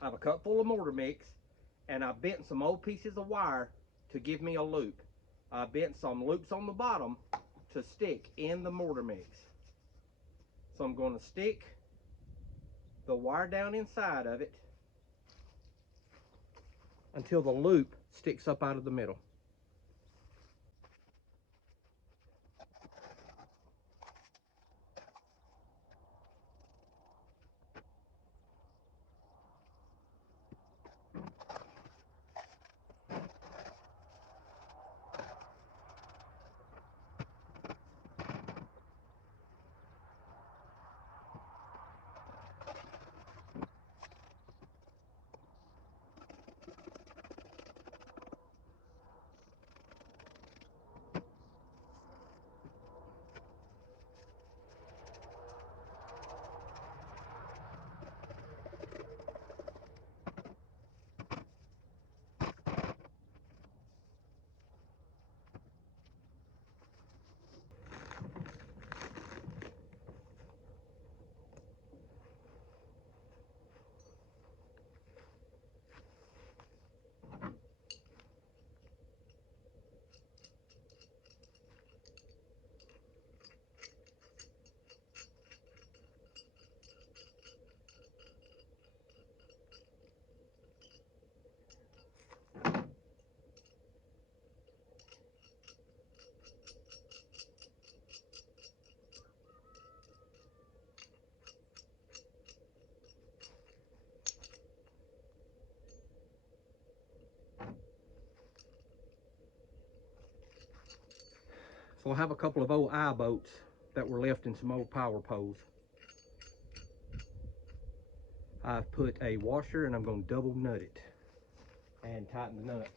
I have a cup full of mortar mix, and I bent some old pieces of wire to give me a loop. I bent some loops on the bottom to stick in the mortar mix. So I'm going to stick the wire down inside of it until the loop sticks up out of the middle. So I have a couple of old eye boats that were left in some old power poles. I've put a washer and I'm going to double nut it and tighten the nut.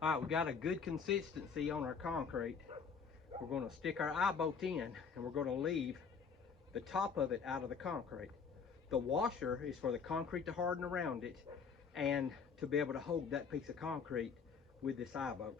All right, we got a good consistency on our concrete. we're going to stick our eye bolt in, and we're going to leave the top of it out of the concrete. The washer is for the concrete to harden around it and to be able to hold that piece of concrete with this eye bolt.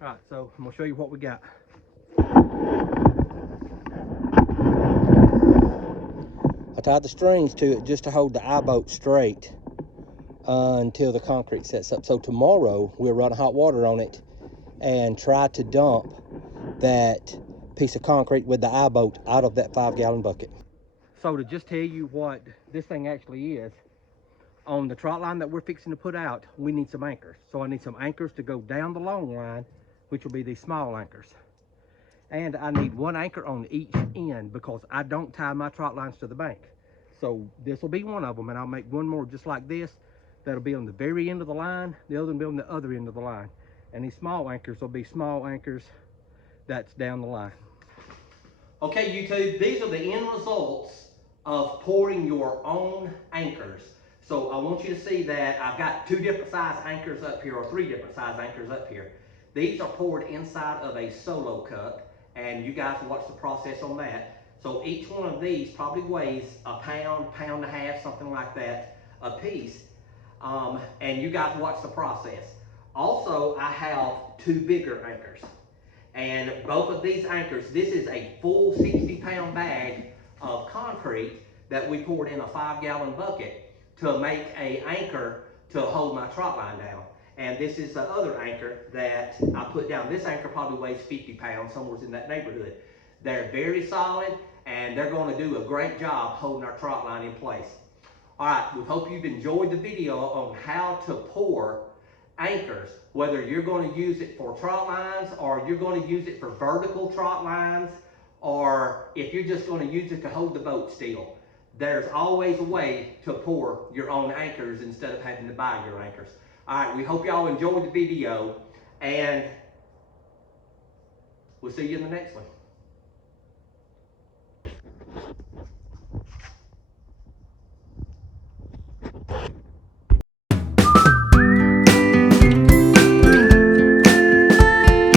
All right, so I'm gonna show you what we got. I tied the strings to it just to hold the eye bolt straight until the concrete sets up. So tomorrow we'll run hot water on it and try to dump that piece of concrete with the eye bolt out of that 5-gallon bucket. So to just tell you what this thing actually is, on the trot line that we're fixing to put out, we need some anchors. So I need some anchors to go down the long line, which will be these small anchors. And I need one anchor on each end because I don't tie my trot lines to the bank. So this will be one of them, and I'll make one more just like this. That'll be on the very end of the line. The other one will be on the other end of the line. And these small anchors will be small anchors that's down the line. Okay, YouTube, these are the end results of pouring your own anchors. So I want you to see that I've got 2 different size anchors up here, or 3 different size anchors up here. These are poured inside of a solo cup, and you guys watch the process on that. So each one of these probably weighs a pound, pound and a half, something like that, a piece. And you guys watch the process. Also, I have 2 bigger anchors. And both of these anchors, this is a full 60-pound bag of concrete that we poured in a 5-gallon bucket to make an anchor to hold my trot line down. And this is the other anchor that I put down. This anchor probably weighs 50 pounds, somewhere in that neighborhood. They're very solid, and they're going to do a great job holding our trot line in place. All right, we hope you've enjoyed the video on how to pour anchors, whether you're going to use it for trot lines, or you're going to use it for vertical trot lines, or if you're just going to use it to hold the boat still. There's always a way to pour your own anchors instead of having to buy your anchors. All right, we hope y'all enjoyed the video, and we'll see you in the next one.